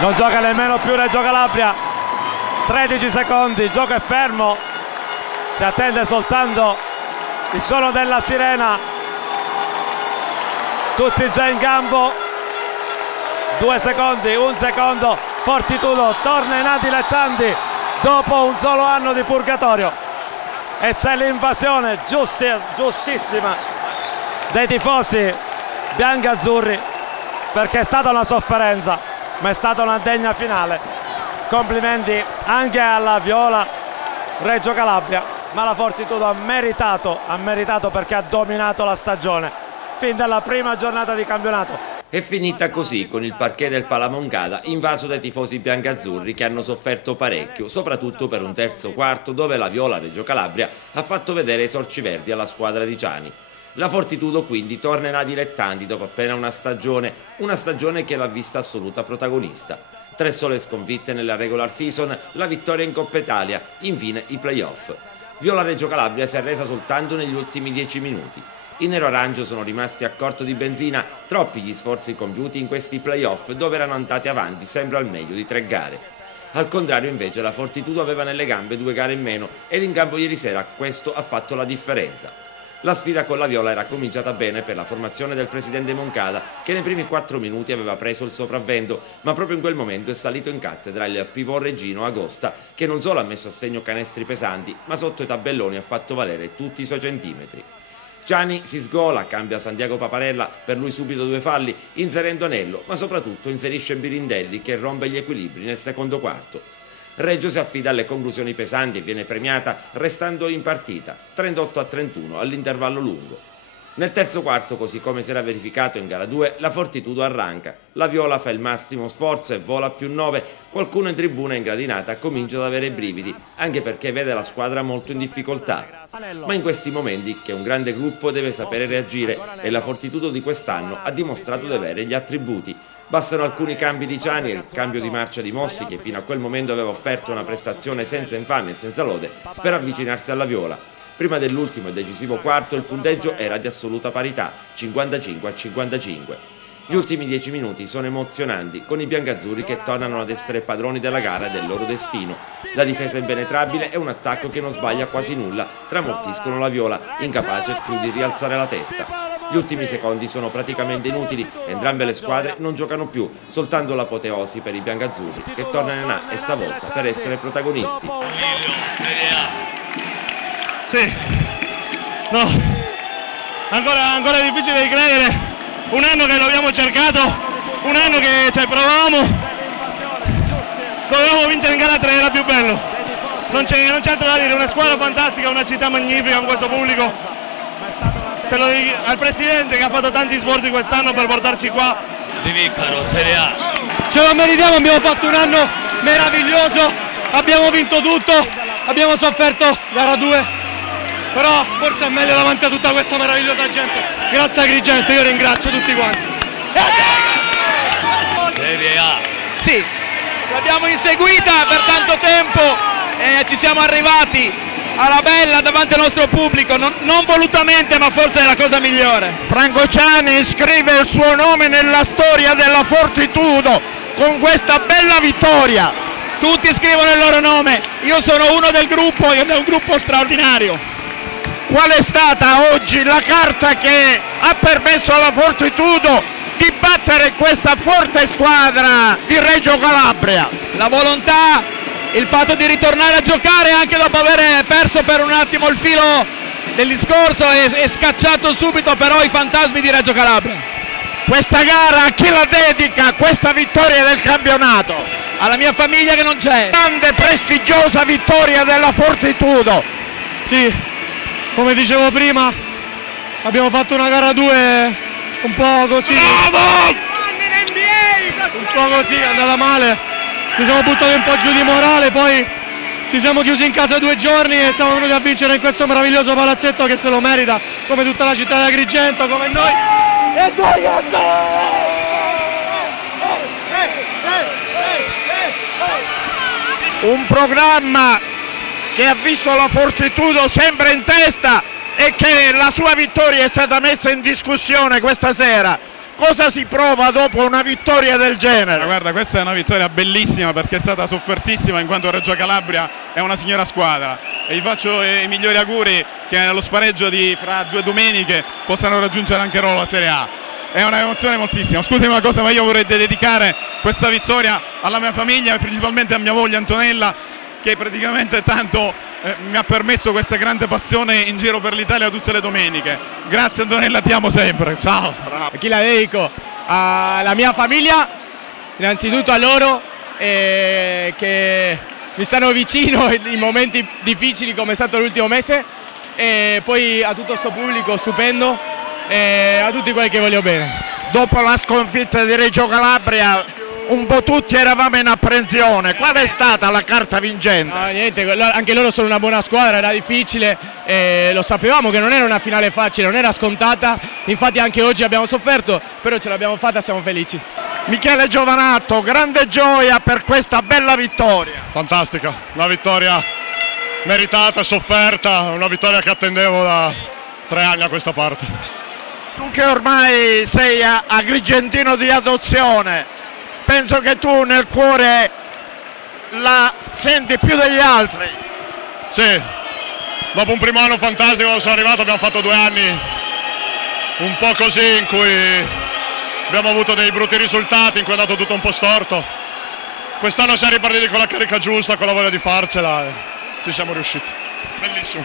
non gioca nemmeno più Reggio Calabria, 13 secondi, il gioco è fermo, si attende soltanto il suono della sirena, tutti già in campo, 2 secondi, 1 secondo, Fortitudo torna in A dilettanti dopo un solo anno di purgatorio e c'è l'invasione giustissima dei tifosi biancazzurri, perché è stata una sofferenza ma è stata una degna finale. Complimenti anche alla Viola Reggio Calabria, ma la Fortitudo ha meritato perché ha dominato la stagione fin dalla prima giornata di campionato. È finita così, con il parquet del Palamongada invaso dai tifosi biancazzurri che hanno sofferto parecchio, soprattutto per un terzo quarto dove la Viola Reggio Calabria ha fatto vedere i sorci verdi alla squadra di Ciani. La Fortitudo quindi torna in A dilettanti dopo appena una stagione che l'ha vista assoluta protagonista. 3 sole sconfitte nella regular season, la vittoria in Coppa Italia, infine i playoff. Viola Reggio Calabria si è resa soltanto negli ultimi 10 minuti. I nero-arancio sono rimasti a corto di benzina, troppi gli sforzi compiuti in questi playoff dove erano andati avanti sempre al meglio di 3 gare. Al contrario invece la Fortitudo aveva nelle gambe 2 gare in meno ed in campo ieri sera questo ha fatto la differenza. La sfida con la Viola era cominciata bene per la formazione del presidente Moncada che nei primi 4 minuti aveva preso il sopravvento, ma proprio in quel momento è salito in cattedra il pivot reggino Agosta che non solo ha messo a segno canestri pesanti ma sotto i tabelloni ha fatto valere tutti i suoi centimetri. Ciani si sgola, cambia Santiago Paparella, per lui subito 2 falli, inserendo Anello, ma soprattutto inserisce Birindelli che rompe gli equilibri nel secondo quarto. Reggio si affida alle conclusioni pesanti e viene premiata restando in partita, 38-31 all'intervallo lungo. Nel terzo quarto, così come si era verificato in gara 2, la Fortitudo arranca, la Viola fa il massimo sforzo e vola a +9, qualcuno in tribuna in gradinata comincia ad avere i brividi, anche perché vede la squadra molto in difficoltà. Ma in questi momenti che un grande gruppo deve sapere reagire e la Fortitudo di quest'anno ha dimostrato di avere gli attributi. Bastano alcuni cambi di Ciani e il cambio di marcia di Mossi che fino a quel momento aveva offerto una prestazione senza infamia e senza lode per avvicinarsi alla Viola. Prima dell'ultimo e decisivo quarto il punteggio era di assoluta parità, 55-55. Gli ultimi 10 minuti sono emozionanti, con i biancazzurri che tornano ad essere padroni della gara e del loro destino. La difesa è impenetrabile e un attacco che non sbaglia quasi nulla tramortiscono la Viola, incapace più di rialzare la testa. Gli ultimi secondi sono praticamente inutili, entrambe le squadre non giocano più, soltanto l'apoteosi per i biancazzurri che tornano in A e stavolta per essere protagonisti. Sì, no, ancora difficile di credere, un anno che l'abbiamo cercato, un anno che ci provavamo, dovevamo vincere in gara 3, era più bello, non c'è altro da dire, una squadra fantastica, una città magnifica con questo pubblico, se lo dico al presidente che ha fatto tanti sforzi quest'anno per portarci qua. Rivicaro, Serie A. Ce lo meritiamo, abbiamo fatto un anno meraviglioso, abbiamo vinto tutto, abbiamo sofferto gara 2. Però forse è meglio davanti a tutta questa meravigliosa gente. Grazie Agrigento, io ringrazio tutti quanti. Serie A. Sì, l'abbiamo inseguita per tanto tempo e ci siamo arrivati alla bella davanti al nostro pubblico, non volutamente ma forse è la cosa migliore. Franco Ciani scrive il suo nome nella storia della Fortitudo con questa bella vittoria. Tutti scrivono il loro nome, io sono uno del gruppo ed è un gruppo straordinario. Qual è stata oggi la carta che ha permesso alla Fortitudo di battere questa forte squadra di Reggio Calabria? La volontà, il fatto di ritornare a giocare anche dopo aver perso per un attimo il filo del discorso e scacciato subito però i fantasmi di Reggio Calabria. Questa gara a chi la dedica, questa vittoria del campionato? Alla mia famiglia che non c'è. Grande prestigiosa vittoria della Fortitudo. Sì. Come dicevo prima, abbiamo fatto una gara 2 un po' così. Bravo! Un po' così, è andata male. Ci siamo buttati un po' giù di morale, poi ci siamo chiusi in casa 2 giorni e siamo venuti a vincere in questo meraviglioso palazzetto che se lo merita, come tutta la città di Agrigento, come noi. E dai, un programma che ha visto la Fortitudo sempre in testa e che la sua vittoria è stata messa in discussione questa sera. Cosa si prova dopo una vittoria del genere? Guarda, questa è una vittoria bellissima perché è stata soffertissima, in quanto Reggio Calabria è una signora squadra, e gli faccio i migliori auguri che nello spareggio fra 2 domeniche possano raggiungere anche loro la Serie A. È un'emozione moltissima. Scusami una cosa, ma io vorrei dedicare questa vittoria alla mia famiglia e principalmente a mia moglie Antonella, che praticamente tanto mi ha permesso questa grande passione in giro per l'Italia tutte le domeniche. Grazie Antonella, ti amo sempre, ciao. Chi la dedico? Alla mia famiglia, innanzitutto a loro che mi stanno vicino in momenti difficili come è stato l'ultimo mese, e poi a tutto questo pubblico stupendo e a tutti quelli che voglio bene. Dopo la sconfitta di Reggio Calabria un po' tutti eravamo in apprensione, qual è stata la carta vincente? No, niente, anche loro sono una buona squadra, era difficile, lo sapevamo che non era una finale facile, non era scontata, infatti anche oggi abbiamo sofferto, però ce l'abbiamo fatta, siamo felici. Michele Giovanatto, grande gioia per questa bella vittoria. Fantastica, una vittoria meritata, sofferta, una vittoria che attendevo da 3 anni a questa parte. Tu che ormai sei agrigentino di adozione, penso che tu nel cuore la senti più degli altri. Sì, dopo un primo anno fantastico quando sono arrivato abbiamo fatto 2 anni un po' così in cui abbiamo avuto dei brutti risultati, in cui è andato tutto un po' storto. Quest'anno siamo ripartiti con la carica giusta, con la voglia di farcela e ci siamo riusciti. Bellissimo.